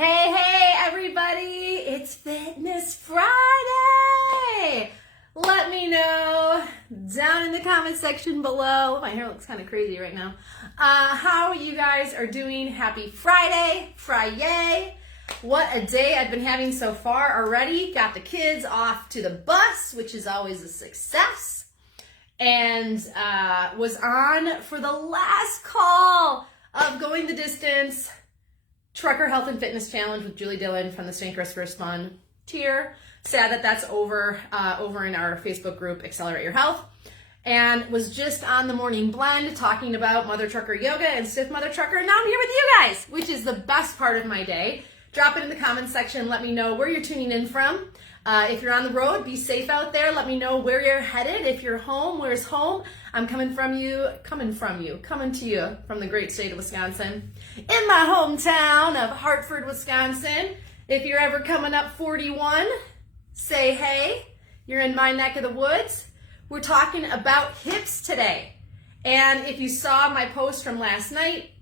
Hey, everybody, it's Fitness Friday. Let me know down in the comment section below. My hair looks kind of crazy right now. How you guys are doing. Happy Friday. What a day I've been having so far already. Got the kids off to the bus, which is always a success. And was on for the last call of Going the Distance Trucker Health and Fitness Challenge with Julie Dillon from the St. Christopher's Fund tier. Sad that that's over in our Facebook group, Accelerate Your Health. And was just on the morning blend talking about Mother Trucker Yoga and Stiff Mother Trucker. And now I'm here with you guys, which is the best part of my day. Drop it in the comments section. Let me know where you're tuning in from. If you're on the road, be safe out there. Let me know where you're headed. If you're home, where's home? I'm coming to you from the great state of Wisconsin, in my hometown of Hartford, Wisconsin. If you're ever coming up 41, say hey. You're in my neck of the woods. We're talking about hips today. And if you saw my post from last night,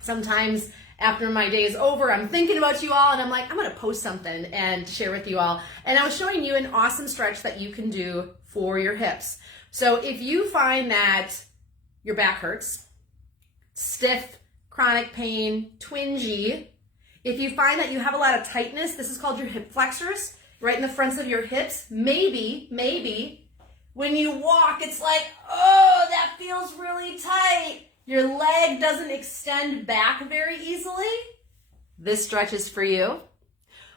sometimes after my day is over, I'm thinking about you all and I'm like, I'm gonna post something and share with you all. And I was showing you an awesome stretch that you can do for your hips. So if you find that your back hurts, stiff, chronic pain, twingy, if you find that you have a lot of tightness, this is called your hip flexors, right in the fronts of your hips, maybe, when you walk, it's like, oh, that feels really tight. Your leg doesn't extend back very easily. This stretch is for you.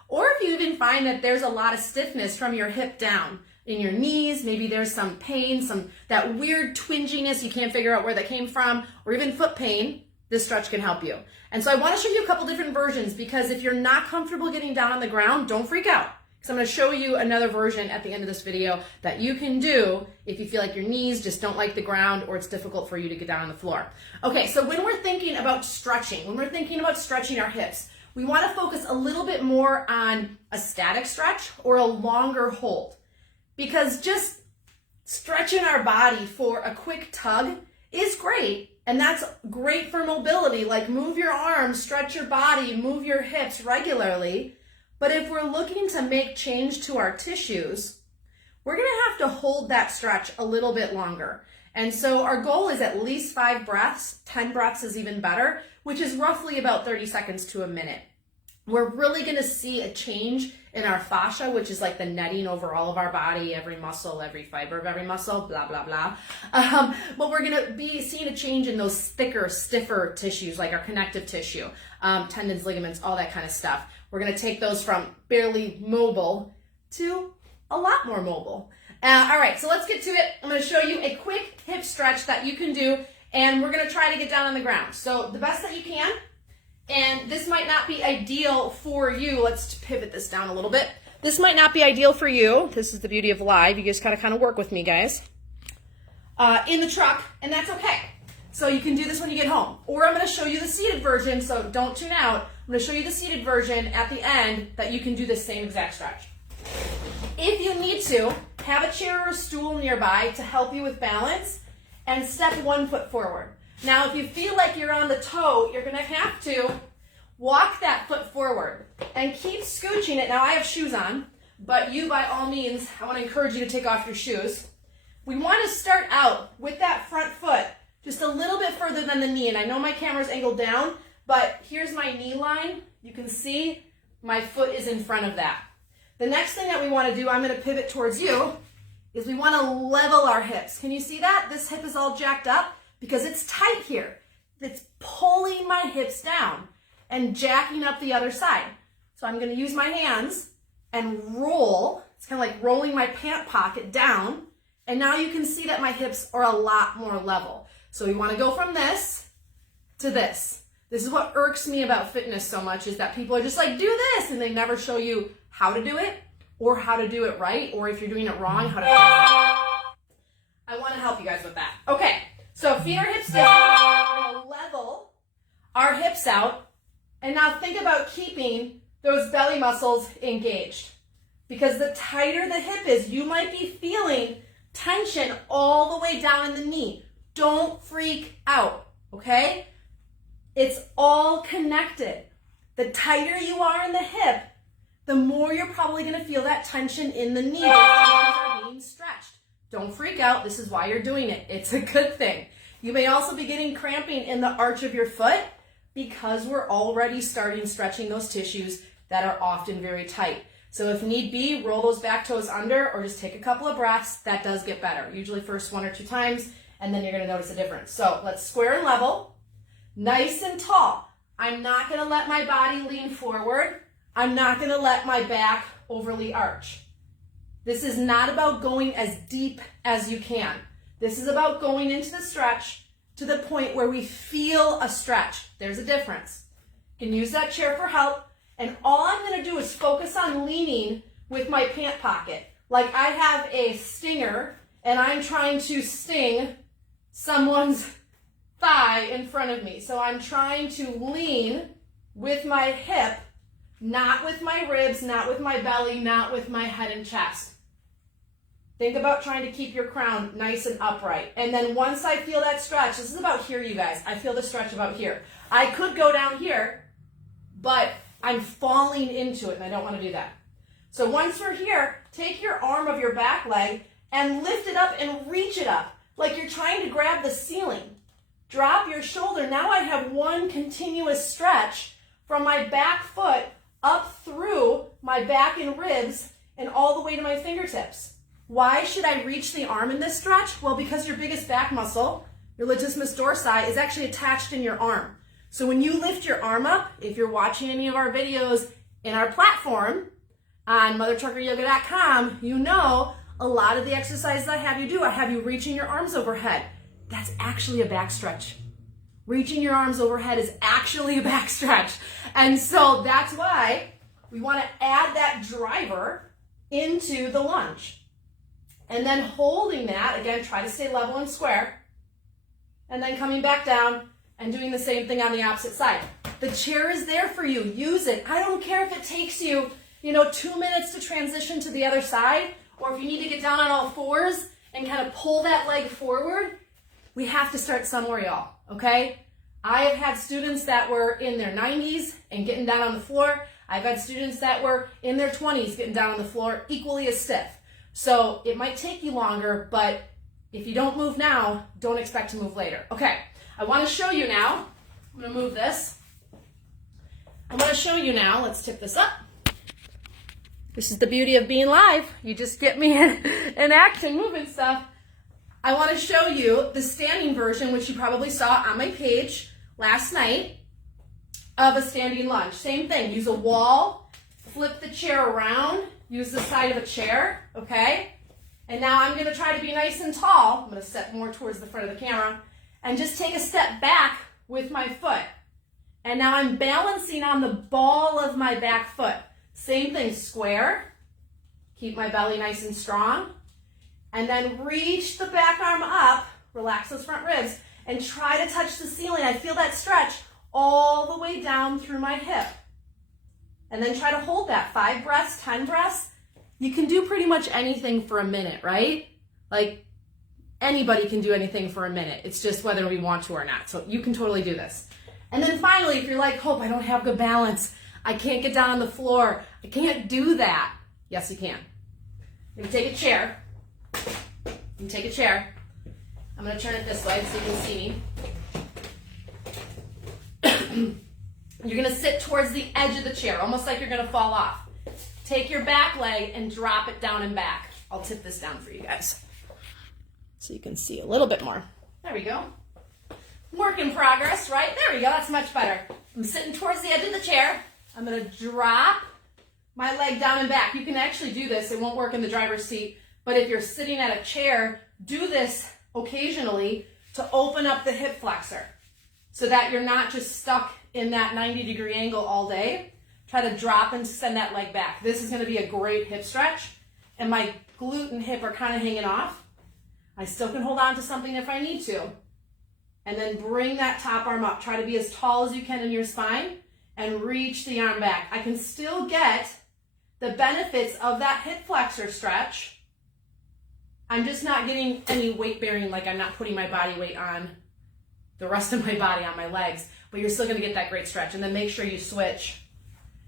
Or if you even find that there's a lot of stiffness from your hip down in your knees, maybe there's some pain, that weird twinginess, you can't figure out where that came from, or even foot pain, this stretch can help you. And so I want to show you a couple different versions, because if you're not comfortable getting down on the ground, don't freak out. Because I'm going to show you another version at the end of this video that you can do if you feel like your knees just don't like the ground or it's difficult for you to get down on the floor. Okay, so when we're thinking about stretching, our hips, we want to focus a little bit more on a static stretch or a longer hold. Because just stretching our body for a quick tug is great. And that's great for mobility, like move your arms, stretch your body, move your hips regularly. But if we're looking to make change to our tissues, we're gonna have to hold that stretch a little bit longer. And so our goal is at least 5 breaths, 10 breaths is even better, which is roughly about 30 seconds to a minute. We're really gonna see a change in our fascia, which is like the netting over all of our body, every muscle, every fiber of every muscle, blah, blah, blah. But we're gonna be seeing a change in those thicker, stiffer tissues, like our connective tissue, tendons, ligaments, all that kind of stuff. We're gonna take those from barely mobile to a lot more mobile. All right, so let's get to it. I'm gonna show you a quick hip stretch that you can do, and we're gonna try to get down on the ground. So the best that you can, and this might not be ideal for you. Let's pivot this down a little bit. This might not be ideal for you. This is the beauty of live. You just gotta kind of work with me, guys. In the truck, and that's okay. So you can do this when you get home. Or I'm gonna show you the seated version, so don't tune out. I'm gonna show you the seated version at the end that you can do the same exact stretch. If you need to, have a chair or a stool nearby to help you with balance, and step 1 foot forward. Now, if you feel like you're on the toe, you're gonna have to walk that foot forward and keep scooching it. Now, I have shoes on, but you, by all means, I wanna encourage you to take off your shoes. We wanna start out with that front foot just a little bit further than the knee. And I know my camera's angled down, but here's my knee line. You can see my foot is in front of that. The next thing that we wanna do, I'm gonna pivot towards you, is we wanna level our hips. Can you see that? This hip is all jacked up because it's tight here. It's pulling my hips down and jacking up the other side. So I'm gonna use my hands and roll. It's kind of like rolling my pant pocket down. And now you can see that my hips are a lot more level. So we want to go from this to this. This is what irks me about fitness so much, is that people are just like, do this, and they never show you how to do it or how to do it right, or if you're doing it wrong, how to fix it. I want to help you guys with that. Okay, so feet are hip stiff. We're going to level our hips out, and now think about keeping those belly muscles engaged. Because the tighter the hip is, you might be feeling tension all the way down in the knee. Don't freak out, okay? It's all connected. The tighter you are in the hip, the more you're probably going to feel that tension in the knee. The fingers are being stretched. Don't freak out. This is why you're doing it. It's a good thing. You may also be getting cramping in the arch of your foot because we're already starting stretching those tissues that are often very tight. So if need be, roll those back toes under or just take a couple of breaths. That does get better. Usually first 1 or 2 times, and then you're going to notice a difference. So let's square and level, nice and tall. I'm not going to let my body lean forward. I'm not going to let my back overly arch. This is not about going as deep as you can. This is about going into the stretch to the point where we feel a stretch. There's a difference. You can use that chair for help, and all I'm going to do is focus on leaning with my pant pocket. Like I have a stinger, and I'm trying to sting someone's thigh in front of me. So I'm trying to lean with my hip, not with my ribs, not with my belly, not with my head and chest. Think about trying to keep your crown nice and upright. And then once I feel that stretch, this is about here, you guys. I feel the stretch about here. I could go down here, but I'm falling into it, and I don't want to do that. So once we're here, take your arm of your back leg and lift it up and reach it up like you're trying to grab the ceiling. Drop your shoulder. Now I have one continuous stretch from my back foot up through my back and ribs and all the way to my fingertips. Why should I reach the arm in this stretch? Well, because your biggest back muscle, your latissimus dorsi, is actually attached in your arm. So when you lift your arm up, if you're watching any of our videos in our platform on mothertruckeryoga.com, you know a lot of the exercises I have you reaching your arms overhead. That's actually a back stretch. Reaching your arms overhead is actually a back stretch. And so that's why we want to add that driver into the lunge. And then holding that, again, try to stay level and square. And then coming back down and doing the same thing on the opposite side. The chair is there for you. Use it. I don't care if it takes you, 2 minutes to transition to the other side, or if you need to get down on all fours and kind of pull that leg forward. We have to start somewhere, y'all, okay? I have had students that were in their 90s and getting down on the floor. I've had students that were in their 20s getting down on the floor equally as stiff. So it might take you longer, but if you don't move now, don't expect to move later. Okay, I want to show you now. I'm going to move this. I'm going to show you now. Let's tip this up. This is the beauty of being live. You just get me in action, moving stuff. I want to show you the standing version, which you probably saw on my page last night, of a standing lunge. Same thing. Use a wall, flip the chair around, use the side of a chair, okay? And now I'm going to try to be nice and tall. I'm going to step more towards the front of the camera and just take a step back with my foot. And now I'm balancing on the ball of my back foot. Same thing, square. Keep my belly nice and strong. And then reach the back arm up, relax those front ribs, and try to touch the ceiling. I feel that stretch all the way down through my hip. And then try to hold that 5 breaths, 10 breaths. You can do pretty much anything for a minute, right? Like anybody can do anything for a minute. It's just whether we want to or not. So you can totally do this. And then finally, if you're like, Hope, I don't have good balance. I can't get down on the floor. I can't do that. Yes, you can. You can take a chair. You can take a chair. I'm going to turn it this way so you can see me. You're going to sit towards the edge of the chair, almost like you're going to fall off. Take your back leg and drop it down and back. I'll tip this down for you guys so you can see a little bit more. There we go. Work in progress, right? There we go. That's much better. I'm sitting towards the edge of the chair. I'm going to drop my leg down and back. You can actually do this. It won't work in the driver's seat, but if you're sitting at a chair, do this occasionally to open up the hip flexor so that you're not just stuck in that 90-degree angle all day. Try to drop and send that leg back. This is going to be a great hip stretch, and my glute and hip are kind of hanging off. I still can hold on to something if I need to. And then bring that top arm up. Try to be as tall as you can in your spine and reach the arm back. I can still get the benefits of that hip flexor stretch. I'm just not getting any weight bearing, like I'm not putting my body weight on the rest of my body on my legs, but you're still gonna get that great stretch. And then make sure you switch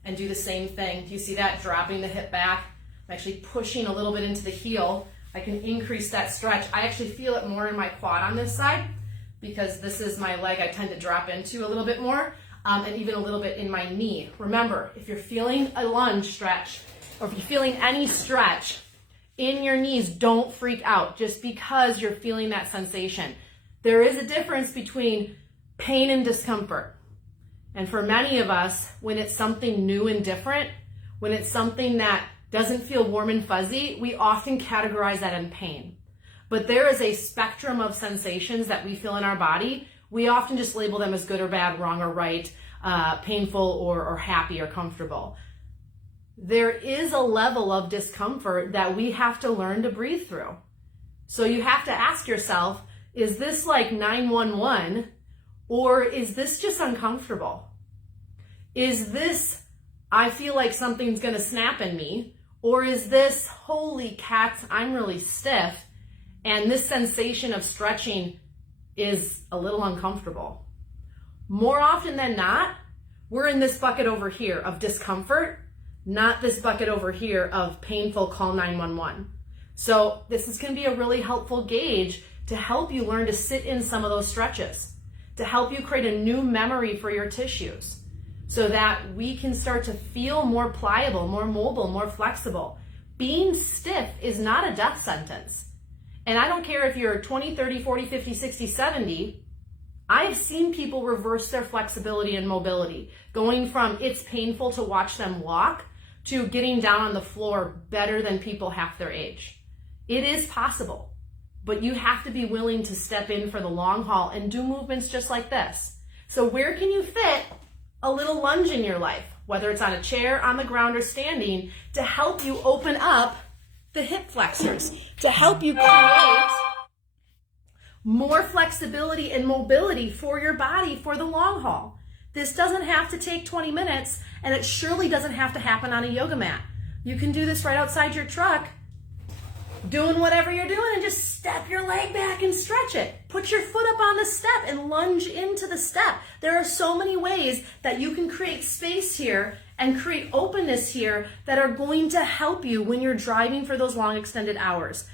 and do the same thing. Do you see that? Dropping the hip back. I'm actually pushing a little bit into the heel. I can increase that stretch. I actually feel it more in my quad on this side because this is my leg I tend to drop into a little bit more, and even a little bit in my knee. Remember, if you're feeling a lunge stretch, or if you're feeling any stretch in your knees, don't freak out just because you're feeling that sensation. There is a difference between pain and discomfort. And for many of us, when it's something new and different, when it's something that doesn't feel warm and fuzzy, we often categorize that in pain. But there is a spectrum of sensations that we feel in our body. We often just label them as good or bad, wrong or right, painful or happy or comfortable. There is a level of discomfort that we have to learn to breathe through. So you have to ask yourself, is this like 911 or is this just uncomfortable? Is this, I feel like something's gonna snap in me, or is this, holy cats, I'm really stiff and this sensation of stretching is a little uncomfortable? More often than not, we're in this bucket over here of discomfort, not this bucket over here of painful, call 911. So this is going to be a really helpful gauge to help you learn to sit in some of those stretches, to help you create a new memory for your tissues so that we can start to feel more pliable, more mobile, more flexible. Being stiff is not a death sentence. And I don't care if you're 20, 30, 40, 50, 60, 70, I've seen people reverse their flexibility and mobility, going from it's painful to watch them walk to getting down on the floor better than people half their age. It is possible, but you have to be willing to step in for the long haul and do movements just like this. So where can you fit a little lunge in your life, whether it's on a chair, on the ground, or standing, to help you open up the hip flexors, to help you create more flexibility and mobility for your body for the long haul. This doesn't have to take 20 minutes, and it surely doesn't have to happen on a yoga mat. You can do this right outside your truck, doing whatever you're doing, and just step your leg back and stretch it. Put your foot up on the step and lunge into the step. There are so many ways that you can create space here and create openness here that are going to help you when you're driving for those long extended hours.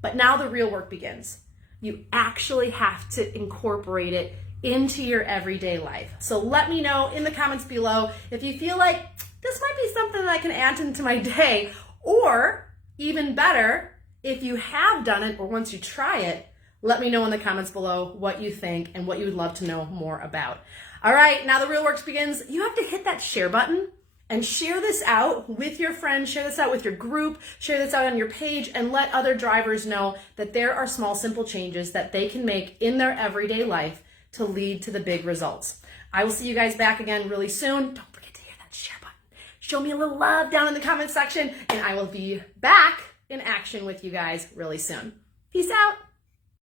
But now the real work begins. You actually have to incorporate it into your everyday life. So let me know in the comments below if you feel like this might be something that I can add into my day, or even better, if you have done it or once you try it, let me know in the comments below what you think and what you would love to know more about. All right, now the real work begins. You have to hit that share button and share this out with your friends, share this out with your group, share this out on your page, and let other drivers know that there are small, simple changes that they can make in their everyday life to lead to the big results. I will see you guys back again really soon. Don't forget to hit that share button. Show me a little love down in the comment section, and I will be back in action with you guys really soon. Peace out.